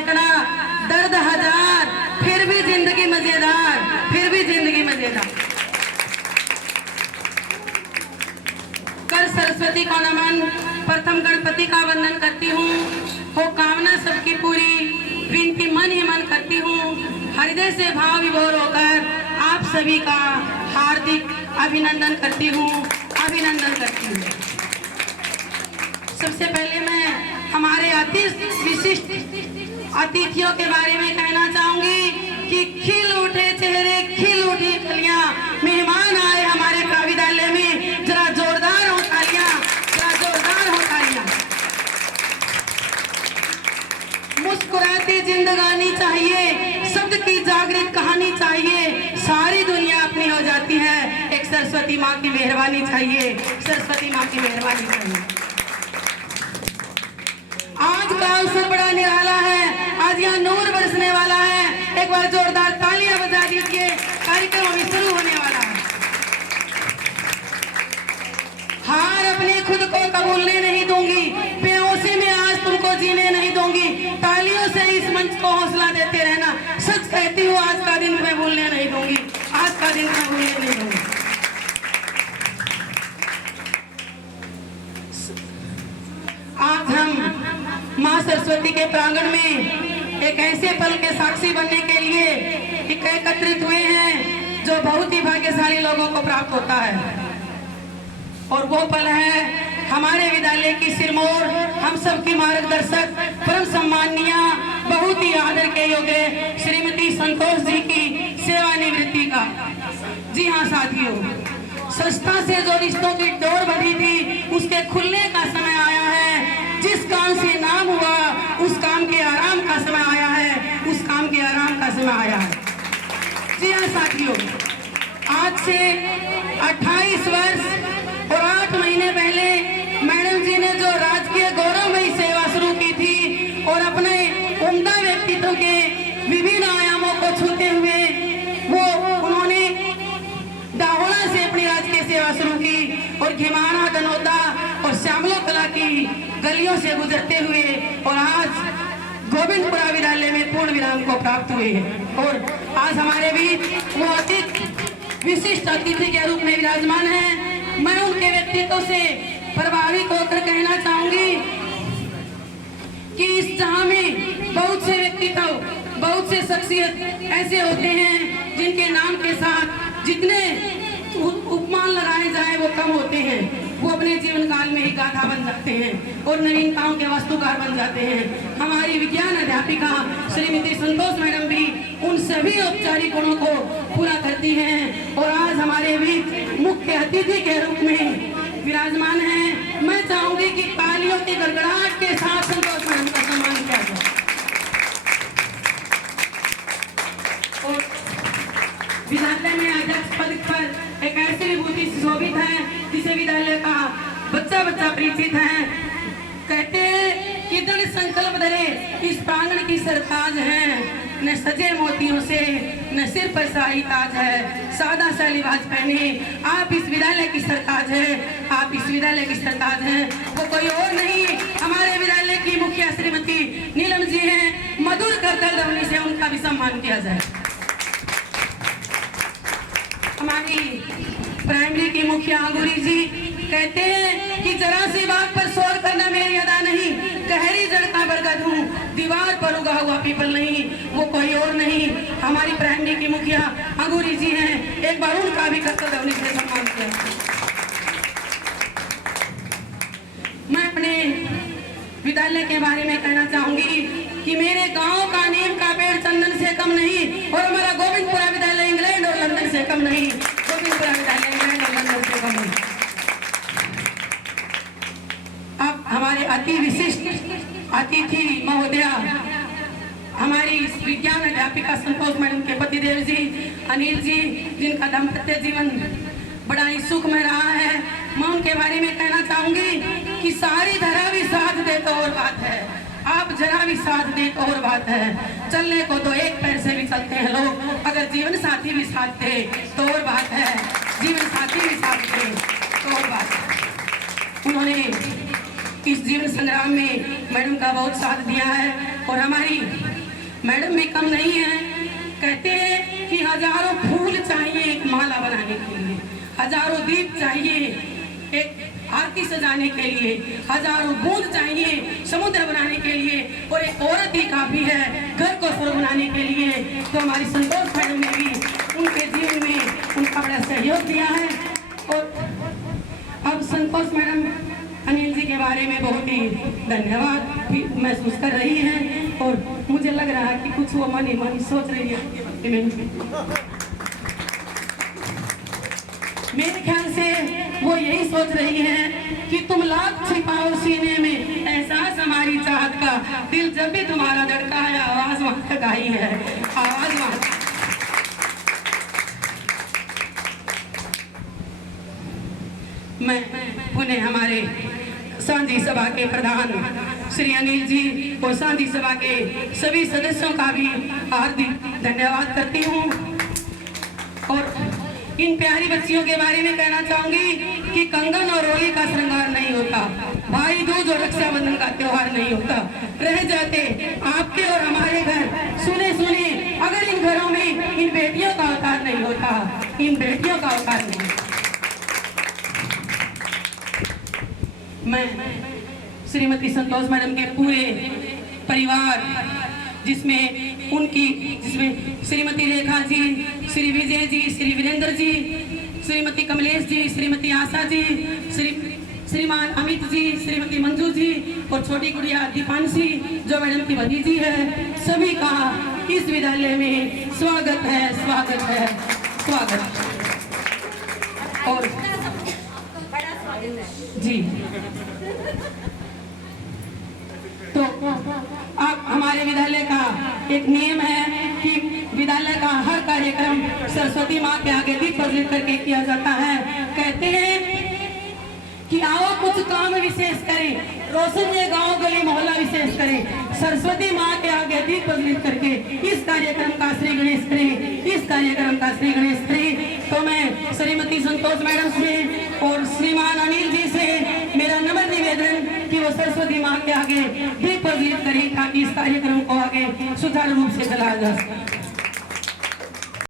सैकड़ा, दर्द हजार, फिर भी जिंदगी मजेदार, फिर भी जिंदगी मजेदार। कर सरस्वती को नमन, प्रथम गणपति का वंदन करती हूँ, हो कामना सबकी पूरी, विनती मन ही मन करती हूँ, हृदय से भाव विभोर होकर आप सभी का हार्दिक अभिनंदन करती हूँ, अभिनंदन करती हूँ। सबसे पहले मैं हमारे अति विशिष्ट अतिथियों के बारे में कहना चाहूंगी कि खिल उठे चेहरे, खिल उठी कलियां, मेहमान आए हमारे विद्यालय में, जरा जोरदार हो तालियां, जरा जोरदार हो तालियां। मुस्कुराती जिंदगानी चाहिए, शब्द की जागृत कहानी चाहिए, सारी दुनिया अपनी हो जाती है, एक सरस्वती माँ की मेहरबानी चाहिए, सरस्वती माँ की मेहरबानी चाहिए। आज का अवसर बड़ा निराला है, आज यहाँ नूर बरसने वाला है, एक बार जोरदार तालियां बजा दीजिए, कार्यक्रम अभी शुरू होने वाला है। हार अपने खुद को कबूलने नहीं दूंगी, बेहोशी में आज तुमको जीने नहीं दूंगी, तालियों से इस मंच को हौसला देते रहना, सच कहती हूँ आज का दिन मैं भूलने नहीं दूंगी, आज का दिन मैं भूलने नहीं दूंगी। आज हम माँ सरस्वती के प्रांगण में एक ऐसे पल के साक्षी बनने के लिए एकत्रित हुए हैं जो बहुत ही भाग्यशाली लोगों को प्राप्त होता है, और वो पल है हमारे विद्यालय की सिरमौर, हम सबकी मार्गदर्शक, परम सम्माननीय, बहुत ही आदर के योग्य श्रीमती संतोष जी की सेवानिवृत्ति का। जी हाँ साथियों, संस्था से जो रिश्तों की डोर बंधी थी उसके खुलने का समय आया है, जिस काम से नाम हुआ उस काम के आराम का समय आया है, उस काम के आराम का समय आया है। जी हाँ साथियों, आज से 28 वर्ष और 8 महीने पहले मैडम जी ने जो राजकीय गौरवमयी सेवा शुरू की थी और अपने उम्दा व्यक्तित्व के विभिन्न आयामों को छूते हुए वो उन्होंने दाहोड़ा से अपनी राजकीय सेवा शुरू की और घिमाना, दनौदा और श्यामलो कला की गलियों से गुजरते हुए और आज गोविंदपुरा विद्यालय में पूर्ण विराम को प्राप्त हुए हैं। और आज हमारे बीच वो विशिष्ट अतिथि के रूप में विराजमान हैं। मैं उनके व्यक्तित्व से प्रभावित होकर कहना चाहूंगी कि इस जहां में बहुत से व्यक्तित्व, बहुत से शख्सियत ऐसे होते हैं जिनके नाम के साथ जितने उपमान लगाए जाए वो कम होते हैं, वो अपने जीवन काल में ही गाथा बन जाते हैं और नवीनताओं के वास्तुकार बन जाते हैं। हमारी विज्ञान अध्यापिका श्रीमती संतोष मैडम भी उन सभी औपचारिक गुणों को पूरा करती हैं और आज हमारे बीच मुख्य अतिथि के रूप में विराजमान हैं। मैं चाहूंगी कि तालियों की गड़गड़ाहट के साथ संतोष मैडम का सम्मान किया जाए। और विद्यालय में अध्यक्ष पद पर एक ऐसी विभूति सुशोभित है जिसे विद्यालय का बच्चा बच्चा परिचित है। कहते हैं कि दृढ़ संकल्प धरे इस प्रांगण की सरताज है, न सजे मोतियों से न सिर पर शाही ताज है, सादा सा लिबास पहने आप इस विद्यालय की सरताज है, आप इस विद्यालय की सरताज है। वो कोई और नहीं, हमारे विद्यालय की मुखिया श्रीमती नीलम जी हैं। मधुर करतल ध्वनि से उनका भी सम्मान किया जाए। हमारी प्राइमरी की मुखिया अंगूरी जी कहते हैं कि जरा सी बात पर शोर करना मेरी अदा नहीं, गहरी जड़ का बरगद हूँ, दीवार पर उगा हुआ पीपल नहीं। वो कोई और नहीं, हमारी प्राइमरी की मुखिया अंगूरी जी हैं। एक बार उनका भी करतल ध्वनि से सम्मान किया। मैं अपने विद्यालय के बारे में कहना चाहूंगी कि मेरे गांव का नीम का पेड़ चंदन से कम नहीं और हमारा गोविंदपुरा विद्यालय इंग्लैंड और लंदन से कम नहीं, गोविंदपुरा विद्यालय इंग्लैंड और लंदन से कम नहीं। अब हमारे अति विशिष्ट अतिथि महोदया हमारी विज्ञान अध्यापिका संतोष मैडम के पतिदेव जी अनिल जी, जिनका दाम्पत्य जीवन बड़ा ही सुखमय रहा है, मैं उनके बारे में कहना चाहूंगी कि सारी धरा भी साथ दे तो और बात है, आप जरा भी साथ दे तो और बात है। चलने को तो एक पैर से भी चलते हैं लोग, अगर जीवन साथी भी साथ दे तो और बात है, जीवन साथी भी साथ दे तो और बात है। उन्होंने इस जीवन संग्राम में मैडम का बहुत साथ दिया है और हमारी मैडम भी कम नहीं है। कहते हैं कि हजारों फूल चाहिए एक माला बनाने के लिए, हजारों दीप चाहिए एक आरती सजाने के लिए, हजारों बूंद चाहिए समुद्र बनाने के लिए और एक औरत ही काफी है घर को स्वर्ग बनाने के लिए। तो हमारी संतोष मैडम ने भी उनके जीवन में उनका बड़ा सहयोग दिया है। और अब संतोष मैडम अनिल जी के बारे में बहुत ही धन्यवाद भी महसूस कर रही हैं और मुझे लग रहा है कि कुछ वो मन ही मन सोच रही है। मेरे ख्याल से वो यही सोच रही है कि तुम लाख छिपाओ सीने में एहसास हमारी चाहत का, दिल जब भी तुम्हारा धड़का है आवाज वहां तक आई है, आवाज वहां। मैं उन्हें हमारे शांति सभा के प्रधान श्री अनिल जी और शांति सभा के सभी सदस्यों का भी हार्दिक धन्यवाद करती हूँ। और इन प्यारी बच्चियों के बारे में कहना चाहूंगी कि कंगन और रोली का श्रृंगार नहीं होता, भाई दूज और रक्षाबंधन का त्योहार नहीं होता, रह जाते आपके और हमारे घर सुने सुने अगर इन घरों में इन बेटियों का अवतार नहीं होता, इन बेटियों का अवतार नहीं। मैं श्रीमती संतोष मैडम के पूरे परिवार जिसमें श्रीमती रेखा जी, श्री विजय जी, श्री वीरेंद्र जी, श्रीमती कमलेश जी, श्रीमती आशा जी, श्रीमान अमित जी, श्रीमती मंजू जी और छोटी गुड़िया दीपांशी जो मैडम की भतीजी है, सभी का इस विद्यालय में स्वागत है, स्वागत है, स्वागत। और जी तो अब हमारे विद्यालय का एक नियम है कि विद्यालय का हर कार्यक्रम सरस्वती माँ के आगे दीप प्रज्वलित करके किया जाता है। कहते हैं कि आओ कुछ काम विशेष करें, रोशन ये गांव गली मोहल्ला विशेष करें, सरस्वती माँ के आगे दीप प्रज्वलित करके इस कार्यक्रम का श्री गणेश करें, इस कार्यक्रम का श्री गणेश करें। तो मैं श्रीमती संतोष मैडम से और श्रीमान अनिल जी से मेरा नम्र निवेदन कि वो सरस्वती माँ के आगे दीप प्रज्वलित करें ताकि इस कार्यक्रम को आगे सुचारू रूप से चलाया जा सके।